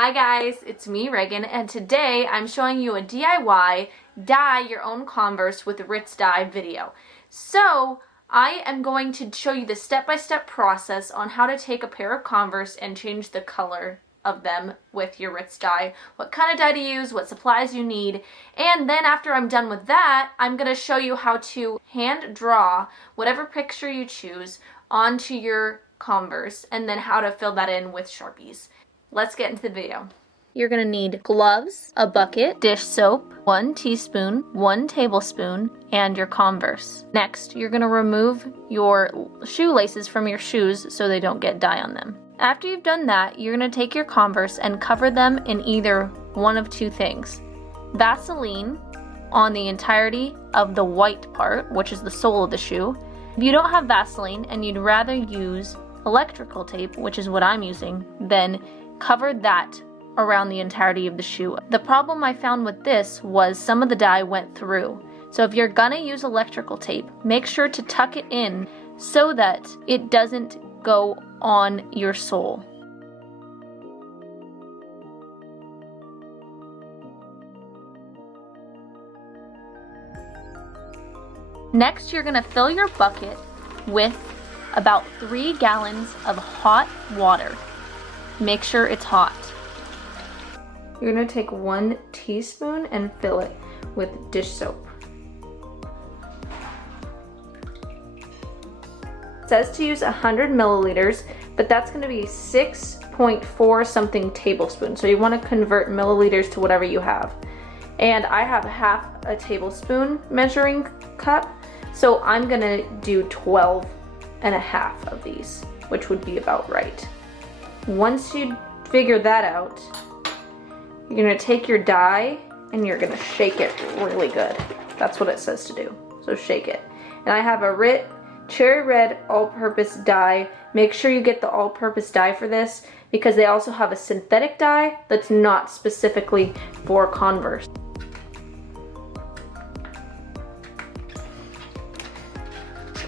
Hi guys, it's me Reagan, and today I'm showing you a DIY dye your own Converse with Rit Dye video. So I am going to show you the step-by-step process on how to take a pair of Converse and change the color of them with your Rit Dye, what kind of dye to use, what supplies you need, and then after I'm done with that, I'm going to show you how to hand draw whatever picture you choose onto your Converse and then how to fill that in with Sharpies. Let's get into the video. You're gonna need gloves, a bucket, dish soap, 1 teaspoon, 1 tablespoon, and your Converse. Next, you're gonna remove your shoelaces from your shoes so they don't get dye on them. After you've done that, you're gonna take your Converse and cover them in either one of two things. Vaseline on the entirety of the white part, which is the sole of the shoe. If you don't have Vaseline and you'd rather use electrical tape, which is what I'm using, then cover that around the entirety of the shoe. The problem I found with this was some of the dye went through. So if you're gonna use electrical tape, make sure to tuck it in so that it doesn't go on your sole. Next, you're gonna fill your bucket with about 3 gallons of hot water. Make sure it's hot. You're gonna take 1 teaspoon and fill it with dish soap. It says to use 100 milliliters, but that's gonna be 6.4 something tablespoons. So you wanna convert milliliters to whatever you have. And I have half a tablespoon measuring cup, so I'm gonna do 12 and a half of these, which would be about right. Once you figure that out, you're gonna take your dye and you're gonna shake it really good. That's what it says to do, so shake it. And I have a Rit Cherry Red all-purpose dye. Make sure you get the all-purpose dye for this because they also have a synthetic dye that's not specifically for Converse.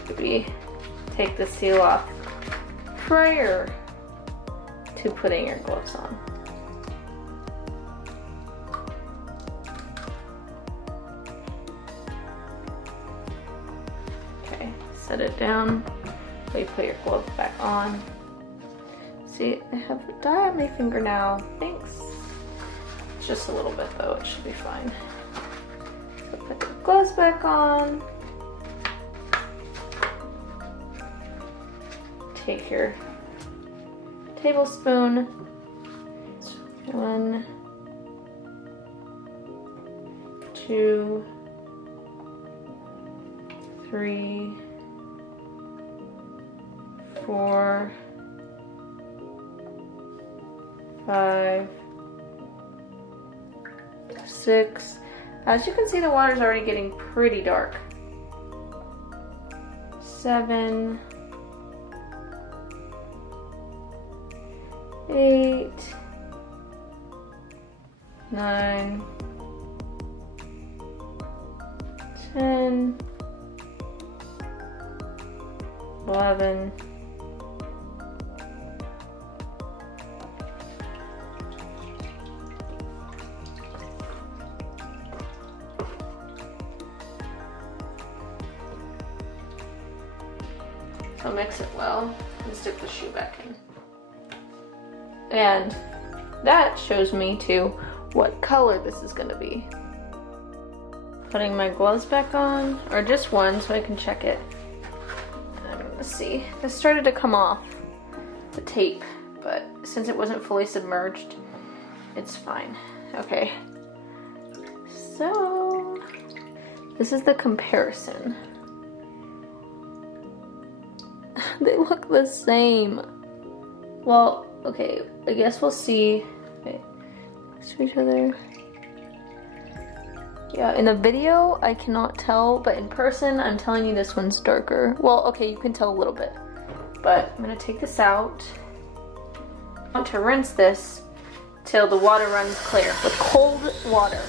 Maybe take the seal off prior to putting your gloves on. Okay, set it down. You put your gloves back on. See, I have dye on my finger now. Thanks. It's just a little bit though, it should be fine. So put your gloves back on. Take your tablespoon, 1, 2, 3, 4, 5, 6. As you can see, the water's already getting pretty dark. 7, 8, 9, 10, 11, 12. So mix it well and stick the shoe back in. And that shows me too what color this is gonna be. Putting my gloves back on, or just one so I can check it. I'm gonna see. This started to come off the tape, but since it wasn't fully submerged, it's fine. Okay, so this is the comparison. They look the same. Well, okay, I guess we'll see. Okay, next to each other. Yeah, in the video I cannot tell, but in person I'm telling you this one's darker. Well, okay, you can tell a little bit. But I'm gonna take this out. I want to rinse this till the water runs clear with cold water.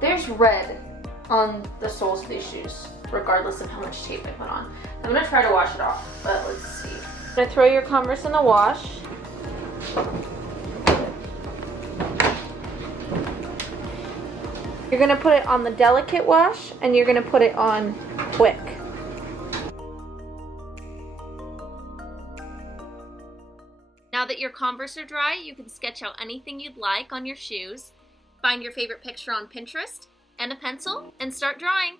There's red on the soles of these shoes, regardless of how much tape I put on. I'm gonna try to wash it off, but let's see. I'm gonna throw your Converse in the wash. You're gonna put it on the delicate wash, and you're gonna put it on quick. Now that your Converse are dry, you can sketch out anything you'd like on your shoes, find your favorite picture on Pinterest, and a pencil, and start drawing.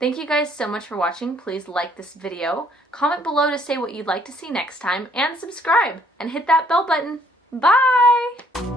Thank you guys so much for watching. Please like this video, comment below to say what you'd like to see next time, and subscribe, and hit that bell button. Bye!